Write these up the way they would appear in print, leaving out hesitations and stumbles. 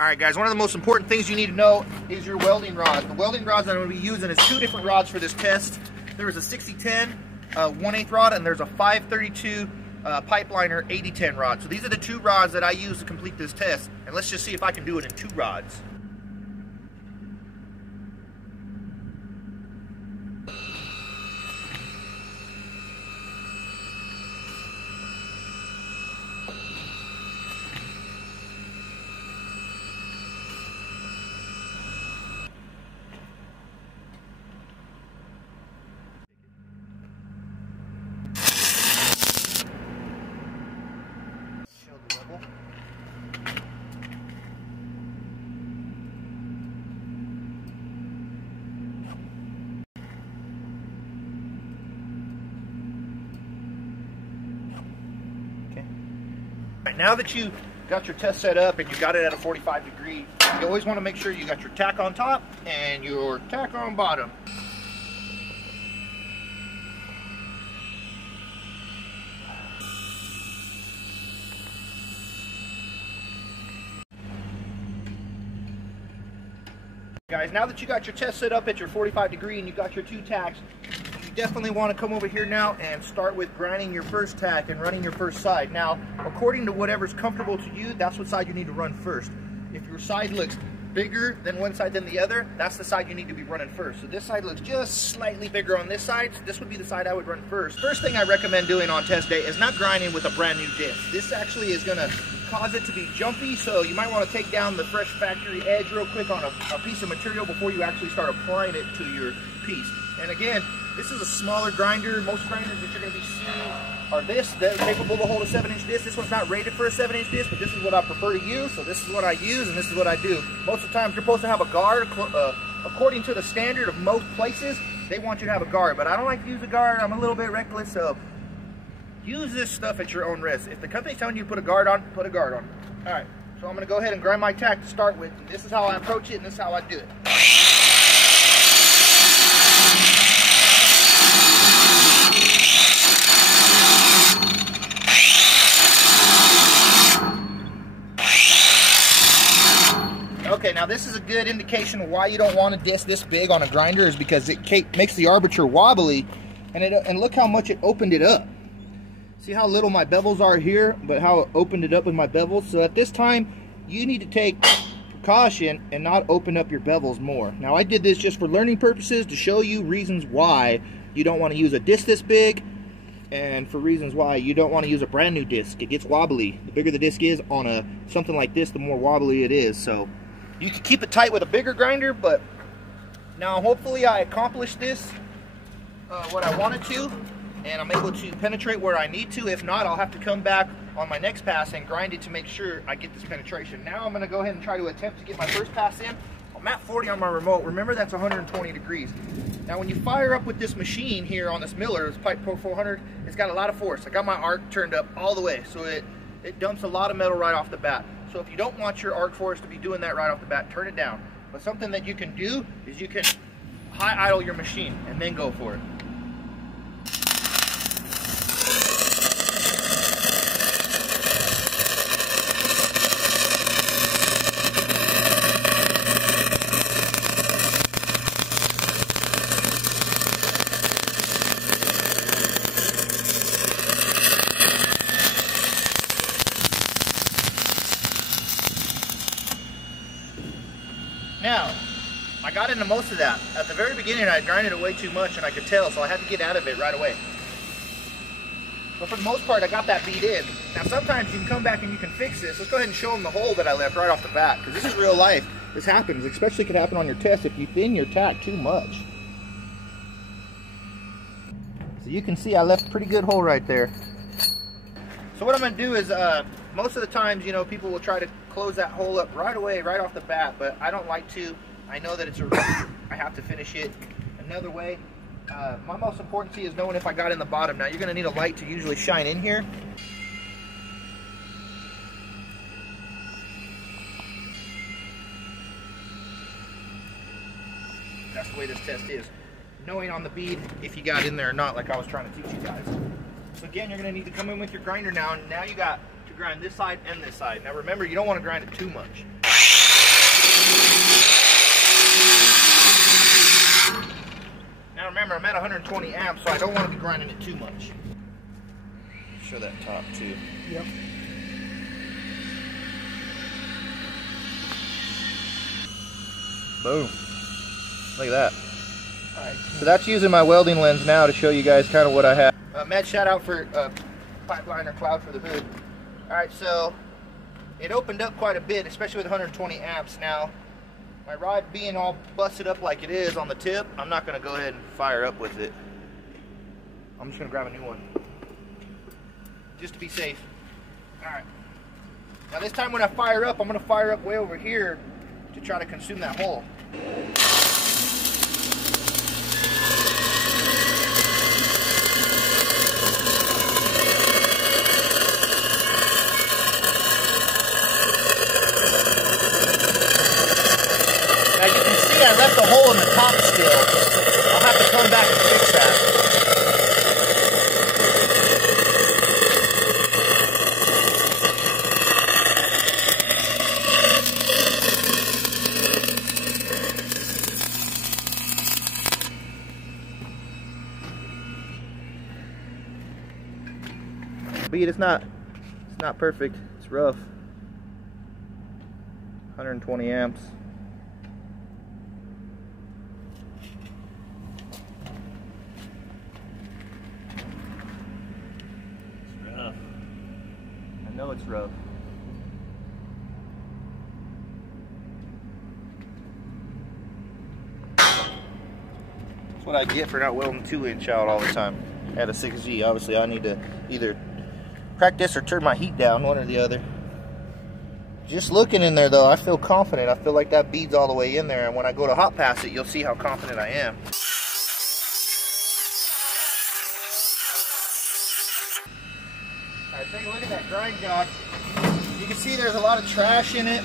Alright guys, one of the most important things you need to know is your welding rod. The welding rods that I'm going to be using is two different rods for this test. There is a 60-10 1/8 rod, and there's a 532 pipeliner 80-10 rod. So these are the two rods that I use to complete this test, and let's just see if I can do it in two rods. Now that you got your test set up and you got it at a 45 degree, you always want to make sure you got your tack on top and your tack on bottom. Guys, now that you got your test set up at your 45 degree and you got your two tacks, you definitely want to come over here now and start with grinding your first tack and running your first side. Now, according to whatever's comfortable to you, that's what side you need to run first. If your side looks bigger than one side than the other, that's the side you need to be running first. So this side looks just slightly bigger on this side, so this would be the side I would run first. First thing I recommend doing on test day is not grinding with a brand new disc. This actually is going to cause it to be jumpy, so you might want to take down the fresh factory edge real quick on a piece of material before you actually start applying it to your piece. And again, this is a smaller grinder. Most grinders that you're going to be seeing are this. They're capable to hold a 7-inch disc. This one's not rated for a 7-inch disc, but this is what I prefer to use, so this is what I use and this is what I do. Most of the time you're supposed to have a guard. According to the standard of most places, they want you to have a guard, but I don't like to use a guard. I'm a little bit reckless, so use this stuff at your own risk. If the company's telling you to put a guard on, put a guard on. Alright, so I'm going to go ahead and grind my tack to start with. And this is how I approach it and this is how I do it. Okay, now this is a good indication of why you don't want a disc this big on a grinder, is because it makes the armature wobbly, and look how much it opened it up. See how little my bevels are here, but how it opened it up with my bevels? So at this time, you need to take precaution and not open up your bevels more. Now I did this just for learning purposes, to show you reasons why you don't want to use a disc this big, and for reasons why you don't want to use a brand new disc. It gets wobbly. The bigger the disc is on something like this, the more wobbly it is. So you can keep it tight with a bigger grinder, but now hopefully I accomplished this, what I wanted to, and I'm able to penetrate where I need to. If not, I'll have to come back on my next pass and grind it to make sure I get this penetration. Now I'm going to go ahead and try to attempt to get my first pass in. I'm at 40 on my remote. Remember, that's 120 degrees. Now when you fire up with this machine here on this Miller, this Pipe Pro 400, it's got a lot of force. I got my arc turned up all the way, so it dumps a lot of metal right off the bat. So if you don't want your arc force to be doing that right off the bat, turn it down. But something that you can do is you can high idle your machine and then go for it. Now, I got into most of that. At the very beginning, I grinded it way too much, and I could tell, so I had to get out of it right away. But for the most part, I got that beat in. Now, sometimes you can come back and you can fix this. Let's go ahead and show them the hole that I left right off the bat, because this is real life. This happens, especially could happen on your test if you thin your tack too much. So you can see I left a pretty good hole right there. So what I'm going to do is, most of the times, you know, people will try to close that hole up right away, right off the bat, but I don't like to. I know that it's a risk. I have to finish it another way. My most important thing is knowing if I got in the bottom. Now you're going to need a light to usually shine in here. That's the way this test is. Knowing on the bead if you got in there or not, like I was trying to teach you guys. So again, you're going to need to come in with your grinder now, and now you got to grind this side and this side. Now remember, you don't want to grind it too much. Now remember, I'm at 120 amps, so I don't want to be grinding it too much. Show that top too. Yep. Boom. Look at that. All right. So that's using my welding lens now to show you guys kind of what I have. Mad shout out for pipeline or cloud for the hood. All right, so it opened up quite a bit, especially with 120 amps. Now, my rod being all busted up like it is on the tip, I'm not going to go ahead and fire up with it. I'm just going to grab a new one, just to be safe. All right. Now this time when I fire up, I'm going to fire up way over here to try to consume that hole. Now you can see I left a hole in the top still. I'll have to come back and fix that. But it's not perfect. It's rough. 120 amps. It's rough. I know it's rough. That's what I get for not welding 2-inch out all the time. At a 6G, obviously I need to either practice or turn my heat down, one or the other. Just looking in there though, I feel confident. I feel like that bead's all the way in there, and when I go to hot pass it, you'll see how confident I am. Alright, take a look at that grind jog. You can see there's a lot of trash in it.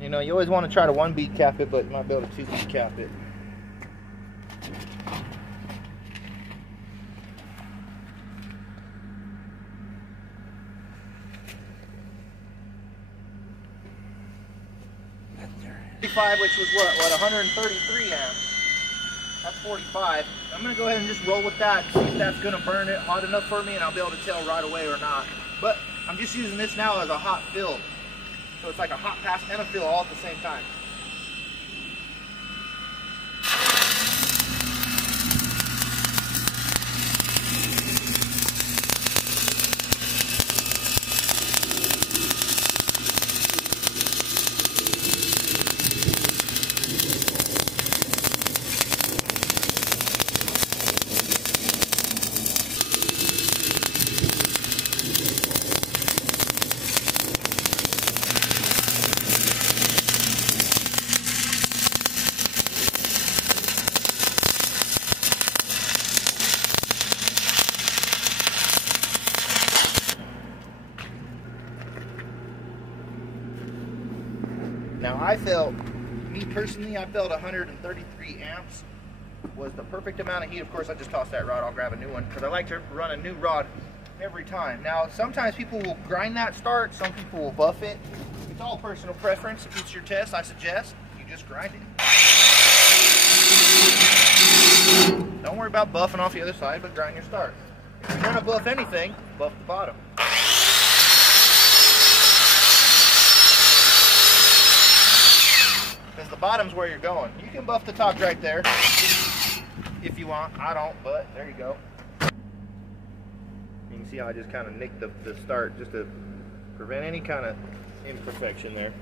You know, you always want to try to 1-bead cap it, but you might be able to 2-bead cap it. Which was what 133 amps. That's 45. I'm gonna go ahead and just roll with that and see if that's gonna burn it hot enough for me, and I'll be able to tell right away or not. But I'm just using this now as a hot fill. So it's like a hot pass and a fill all at the same time. Now me personally, I felt 133 amps was the perfect amount of heat. Of course, I just tossed that rod. I'll grab a new one because I like to run a new rod every time. Now, sometimes people will grind that start. Some people will buff it. It's all personal preference. If it's your test, I suggest you just grind it. Don't worry about buffing off the other side, but grind your start. If you're going to buff anything, buff the bottom. Because the bottom's where you're going. You can buff the top right there if you want. I don't, but there you go. You can see how I just kind of nicked the start just to prevent any kind of imperfection there.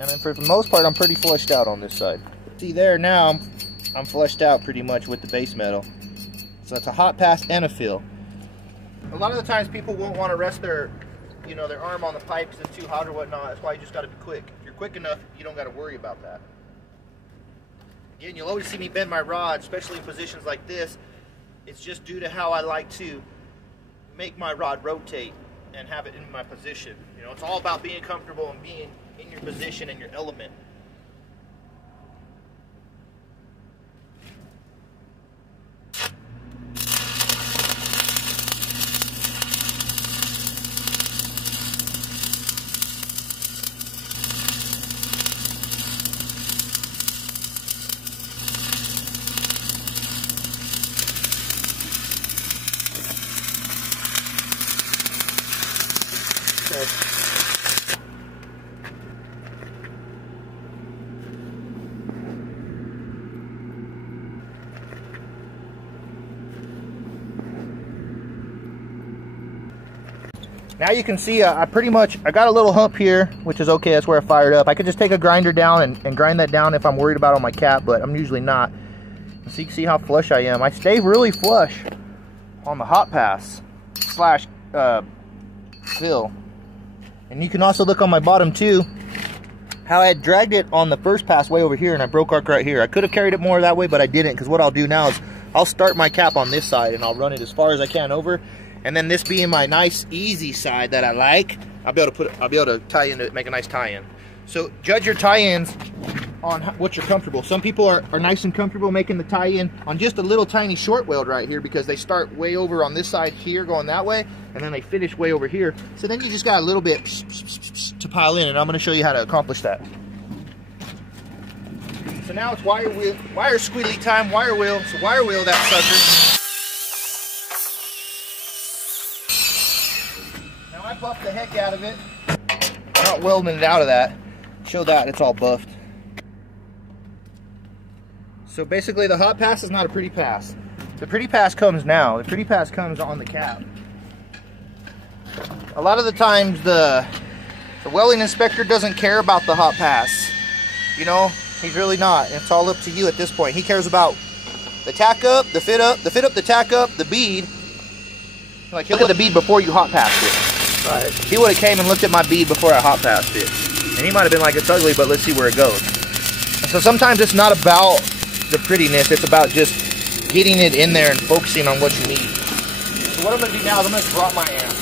And then for the most part, I'm pretty flushed out on this side. See there now, I'm flushed out pretty much with the base metal. So it's a hot pass and a fill. A lot of the times people won't want to rest their arm on the pipe because it's too hot or whatnot. That's why you just got to be quick. If you're quick enough, you don't got to worry about that. Again, you'll always see me bend my rod, especially in positions like this. It's just due to how I like to make my rod rotate. and have it in my position. You know, it's all about being comfortable and being in your position and your element. Now you can see I got a little hump here, which is okay. That's where I fired up. I could just take a grinder down and grind that down if I'm worried about on my cap, but I'm usually not. So you can see how flush I am. I stay really flush on the hot pass slash fill. And you can also look on my bottom too, how I had dragged it on the first pass way over here and I broke arc right here. I could have carried it more that way, but I didn't, because what I'll do now is I'll start my cap on this side and I'll run it as far as I can over. And then this being my nice easy side that I like, I'll be able to tie in, make a nice tie-in. So judge your tie-ins on what you're comfortable. Some people are nice and comfortable making the tie-in on just a little tiny short weld right here, because they start way over on this side here going that way, and then they finish way over here. So then you just got a little bit to pile in, and I'm going to show you how to accomplish that. So now it's wire squealy time, wire wheel. So wire wheel that sucker. I buffed the heck out of it. I'm not welding it out of that. Show that, it's all buffed. So basically the hot pass is not a pretty pass. The pretty pass comes now. The pretty pass comes on the cap. A lot of the times the welding inspector doesn't care about the hot pass. You know, he's really not. It's all up to you at this point. He cares about the tack up, the fit up, the tack up, the bead. Like, he'll look at the bead before you hot passed it. Right. He would have came and looked at my bead before I hot passed it. And he might have been like, it's ugly, but let's see where it goes. And so sometimes it's not about the prettiness, it's about just getting it in there and focusing on what you need. So what I'm going to do now is I'm going to drop my amp.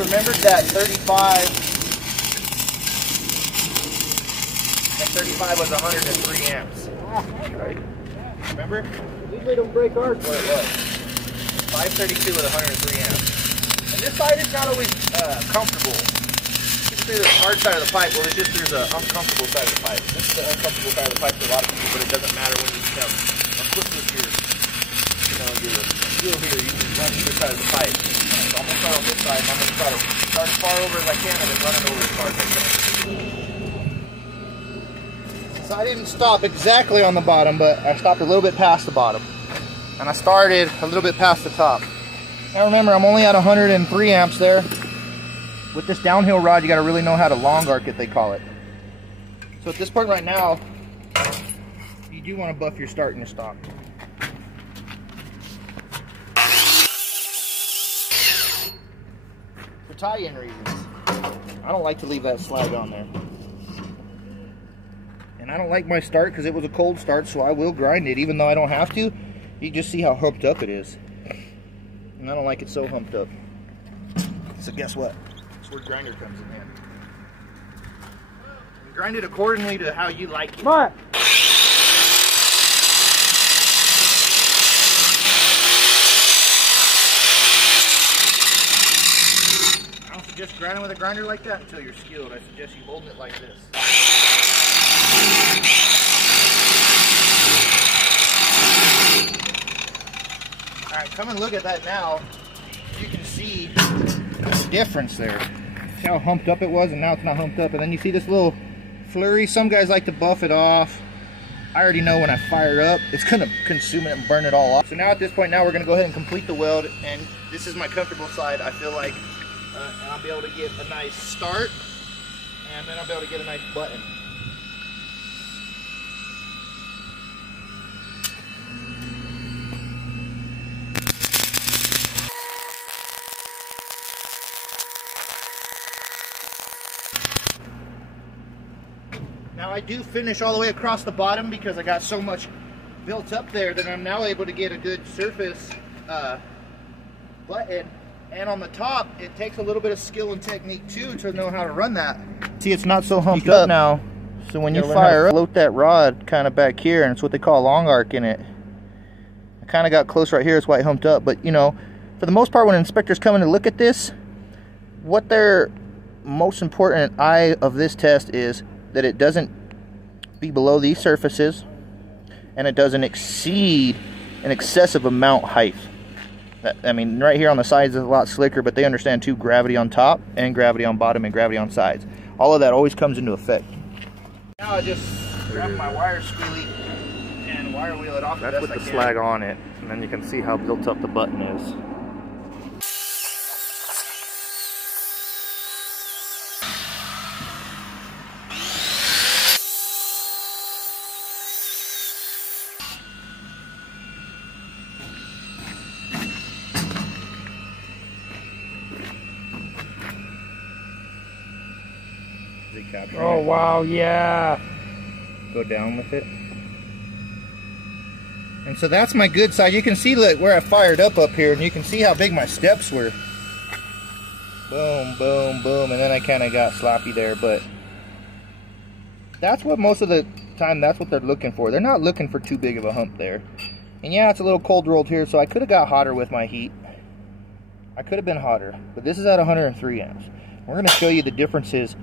Remember that 35 was 103 amps. Right? Remember? Usually don't break ours what it was. 532 with 103 amps. And this side is not always comfortable. You can say the hard side of the pipe, well there's an uncomfortable side of the pipe. This is the uncomfortable side of the pipe for a lot of people, but it doesn't matter when you become equipped with your skill here, you can run either side of the pipe. So I'm going to start on this side, and I'm going to try to start as far over as I can and then run it over as far as I can. So I didn't stop exactly on the bottom, but I stopped a little bit past the bottom. And I started a little bit past the top. Now remember, I'm only at 103 amps there. With this downhill rod, you got to really know how to long arc it, they call it. So at this point right now, you do want to buff your start and your stop. For tie-in reasons, I don't like to leave that slag on there. And I don't like my start because it was a cold start, so I will grind it even though I don't have to. You just see how humped up it is. And I don't like it so humped up. So guess what? That's where grinder comes in handy. Grind it accordingly to how you like it. What? I don't suggest grinding with a grinder like that until you're skilled. I suggest you holding it like this. Alright, come and look at that now. You can see the difference there. See how humped up it was, and now it's not humped up. And then you see this little flurry. Some guys like to buff it off. I already know when I fire up, it's going to consume it and burn it all off. So now at this point, now we're going to go ahead and complete the weld. And this is my comfortable side. I feel like I'll be able to get a nice start, and then I'll be able to get a nice button. Now I do finish all the way across the bottom because I got so much built up there that I'm now able to get a good surface button. And on the top, it takes a little bit of skill and technique too to know how to run that. See, it's not so humped up now. So when you fire up, float that rod kind of back here, and it's what they call a long arc in it. I kind of got close right here, that's why it humped up. But you know, for the most part, when inspectors come in to look at this, what their most important eye of this test is that it doesn't be below these surfaces, and it doesn't exceed an excessive amount height. I mean, right here on the sides is a lot slicker, but they understand too, gravity on top and gravity on bottom and gravity on sides. All of that always comes into effect. Now I just grab my wire squealy and wire wheel it off. That's with the slag on it, and then you can see how built up the button is. Oh wow, yeah. Go down with it. And so that's my good side. You can see where I fired up here, and you can see how big my steps were. Boom, boom, boom, and then I kind of got sloppy there, but that's what most of the time, that's what they're looking for. They're not looking for too big of a hump there. And yeah, it's a little cold rolled here, so I could have got hotter with my heat. I could have been hotter, but this is at 103 amps. We're going to show you the differences,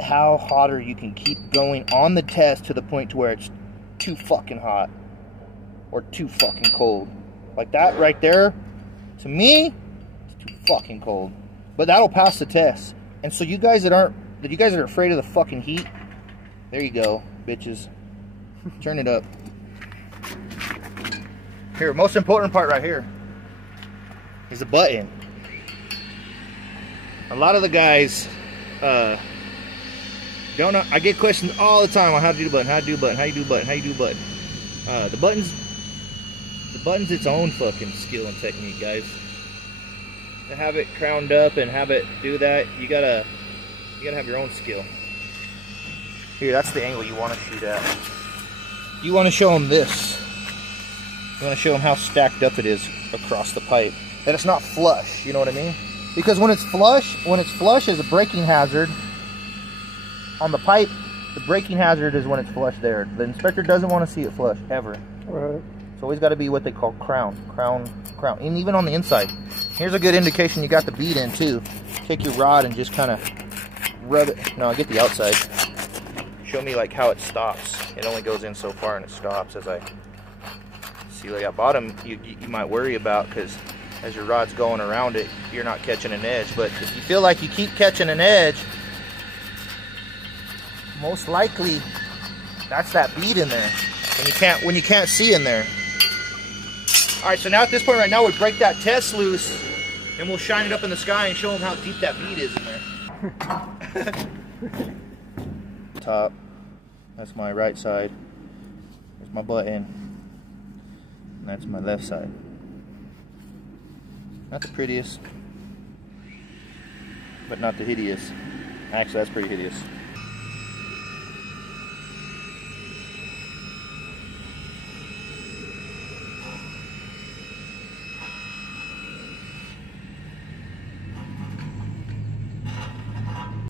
how hotter you can keep going on the test to the point to where it's too fucking hot or too fucking cold. Like that right there, to me, it's too fucking cold. But that'll pass the test. And so you guys that are afraid of the fucking heat, there you go, bitches. Turn it up. Here, most important part right here is the button. A lot of the guys don't know. I get questions all the time on how to do the button, how to do the button, how you do the button, how you do the button. The button's its own fucking skill and technique, guys. To have it crowned up and have it do that, you gotta have your own skill. Here, that's the angle you want to shoot at. You want to show them this. You want to show them how stacked up it is across the pipe. That it's not flush, you know what I mean? Because when it's flush is a braking hazard. On the pipe, the braking hazard is when it's flush there. The inspector doesn't want to see it flush, ever. Right. It's always got to be what they call crown. And even on the inside. Here's a good indication you got the bead in too. Take your rod and just kind of rub it. No, get the outside. Show me like how it stops. It only goes in so far and it stops. As I see, like at bottom, you might worry about, because as your rod's going around it, you're not catching an edge. But if you feel like you keep catching an edge, most likely that's that bead in there, and when you can't see in there. All right, so now at this point right now, we break that test loose and we'll shine it up in the sky and show them how deep that bead is in there. Top, that's my right side. There's my button, and that's my left side. Not the prettiest, but not the hideous. Actually, that's pretty hideous.